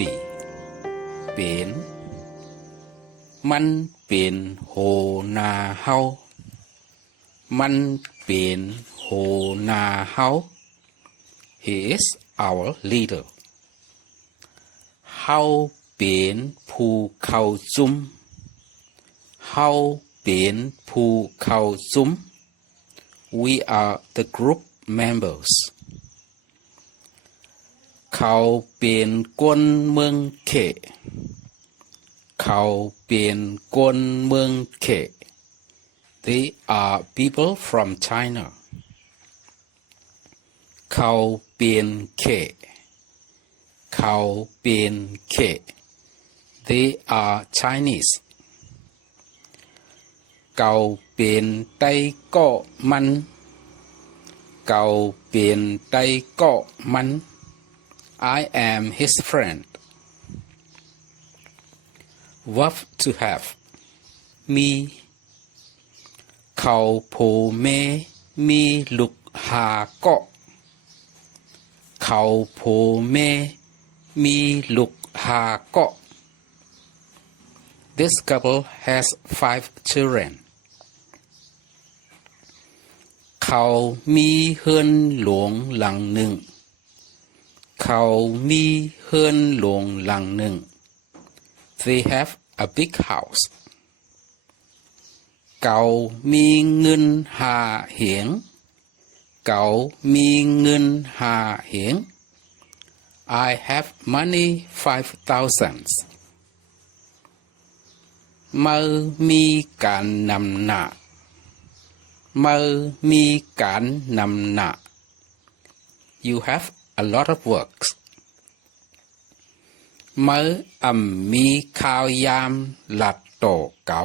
be เป็นมันเป็นโหนาเฮามันเป็นโหนาเฮา He is our leader เฮาเป็นผู้เข้าจุมเฮาเป็นผู้เข้าจุม We are the group members เขาเป็นคนเมืองเขเขาเป็นคนเมืองเข They are people from China เขาเป็นเขเขาเป็นเข They are Chinese เขาเป็นไต้เกาะมันเขาเป็นไต้เกาะมัน I am his friend Verb to have มีเขาพ่อแม่มีลูก5เกาะเขาพ่อแม่มีลูก5เกาะ This couple has 5 children เขามีเฮือนหลวงหลังหนึ่งเขามีเฮือนหลวงหลังหนึ่ง They have a big house เขามีเงิน5เหรียญเขามีเงิน5เหรียญ I have money 5,000 เมื่อมีการนำหน้าเมื่อมีการนำหน้า You have a lot of works เมื่อมีข่าวยามหลัดต่อเก่า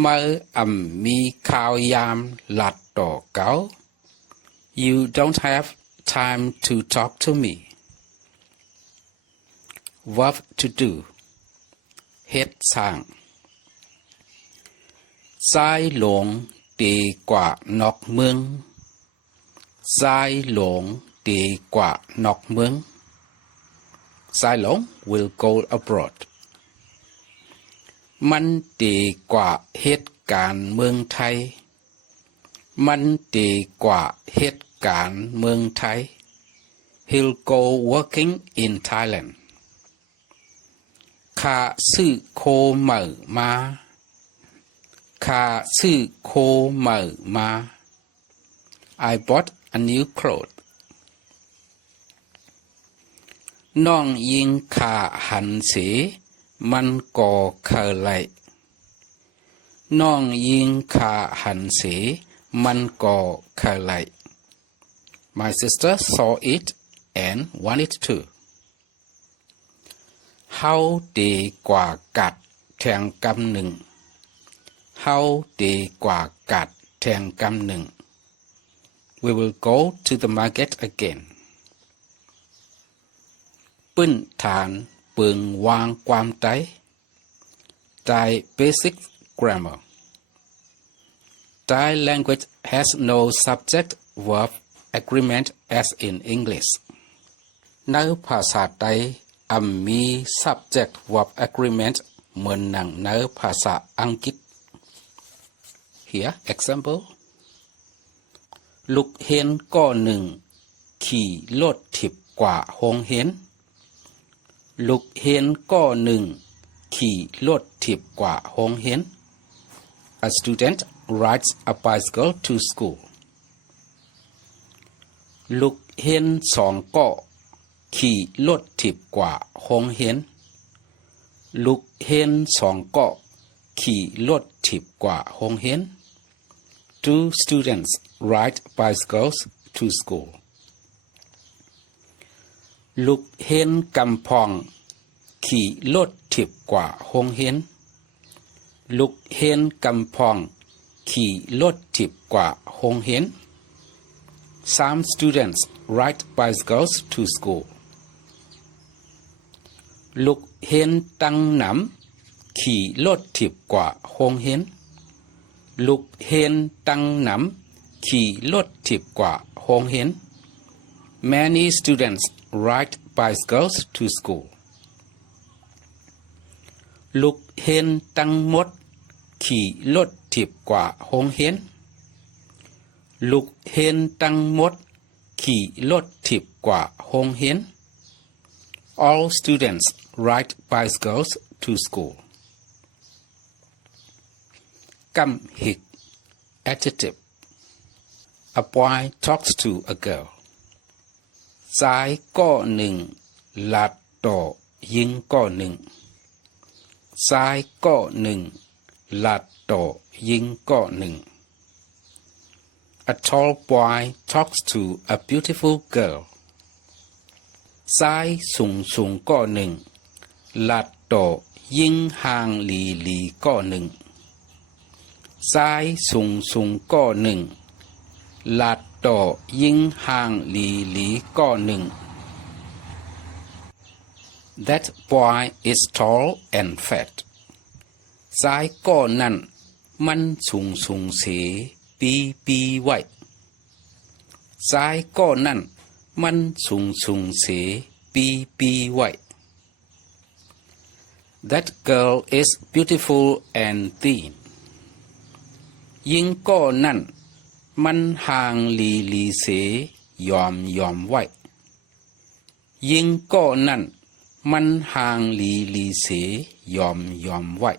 เมื่อมีข่าวยามหลัดต่อเก่า You don't have time to talk to me Verb to do เฮ็ดสร้างซ้ายหลงดีกว่านอกเมืองซ้ายหลงดีกว่านอกเมือง Sai Long will go abroad มันดีกว่าเหตุการณ์เมืองไทยมันดีกว่าเหตุการณ์เมืองไทย He'll go working in Thailand ข้าซื้อโคเหม่อมาข้าซื้อโคเหม่อมา I bought a new cloth น้องยิงขาหันเสมันก่อเคยไหลน้องยิงขาหันเสมันก่อเคยไหล My sister saw it and wanted to เฮาดีกว่ากัดแทงกำหนึ่งเฮาดีกว่ากัดแทงกำหนึ่ง We will go to the market again ปื้นฐานเปิงวางความไต้ Thai basic grammar Thai language has no subject-verb agreement as in English ในภาษาไต้มี subject-verb agreement เหมือนหนังในภาษาอังกฤษ Here example ลูกเห็นก็หนึ่งขี่รถถิบกว่าโรงเห็นลูกเห็นก็หนึ่งขี่รถถิบกว่าโรงเห็น A student rides a bicycle to school ลูกเห็น2ก็ขี่รถถิบกว่าโรงเห็นลูกเห็น2ก็ขี่รถถิบกว่าโรงเห็น Two students ride bicycles to school ลูกเห็นกำพองขี่รถถิบกว่าโรงเห็นลูกเห็นกำพองขี่รถถิบกว่าโรงเห็น Some students ride bicycles to school ลูกเห็นตั้งหนำขี่รถถิบกว่าโรงเห็นลูกเห็นตั้งหนำขี่รถถิบกว่าโรงเห็น Many students ride bicycles to school ลูกเห็นทั้งหมดขี่รถทิพกว่าโรงเรียนลูกเห็นทั้งหมดขี่รถทิพกว่าโรงเรียน All students ride bicycles to school กำหิก adjective A boy talks to a girl ชายก็หนึ่งลาดต่อหญิงก็หนึ่งชายก็หนึ่งลาดต่อหญิงก็หนึ่ง A tall boy talks to a beautiful girl ชายสูงก็หนึ่งลาดต่อหญิงห่างหลีก็หนึ่งชายสูงก็หนึ่งลาดต่อหญิงห่างหลีก็หนึ่ง That boy is tall and fat ชายก็นั้นมันสูงเสปีไว้ชายก็นั้นมันสูงเสปีไว้ That girl is beautiful and thin หญิงก็นั้นมันห่างหลีเสยอมไว้หญิงก็นั้นมันห่างหลีเสยอมไว้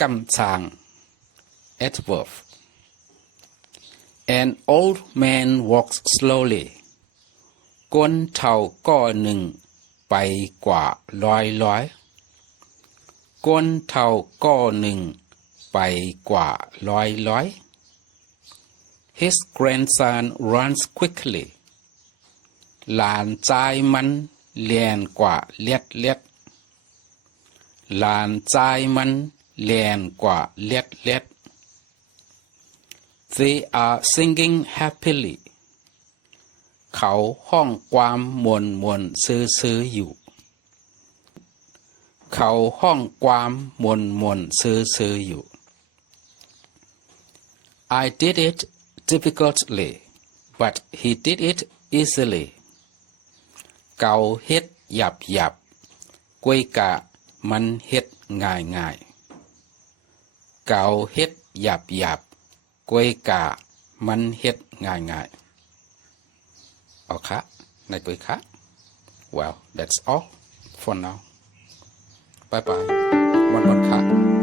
กำช้าง adverb An old man walks slowly คนเฒ่าก็หนึ่งไปกว่าร้อยคนเฒ่าก็หนึ่งไปกว่าร้อย His grandson runs quickly หลานชายมันเลียนกว่าเลียดหลานชายมันเลียนกว่าเลียด They are singing happily เขาห้องความมวนซื่ออยู่เขาห้องความมวนซื่ออยู่ I did it difficultly but he did it easily เก่าเฮ็ดหยับกวยกะมันเฮ็ดง่ายเก่าเฮ็ดหยับกวยกะมันเฮ็ดง่ายเอาค่ะในกวยค่ะ Well that's all for now Bye bye วันค่ะ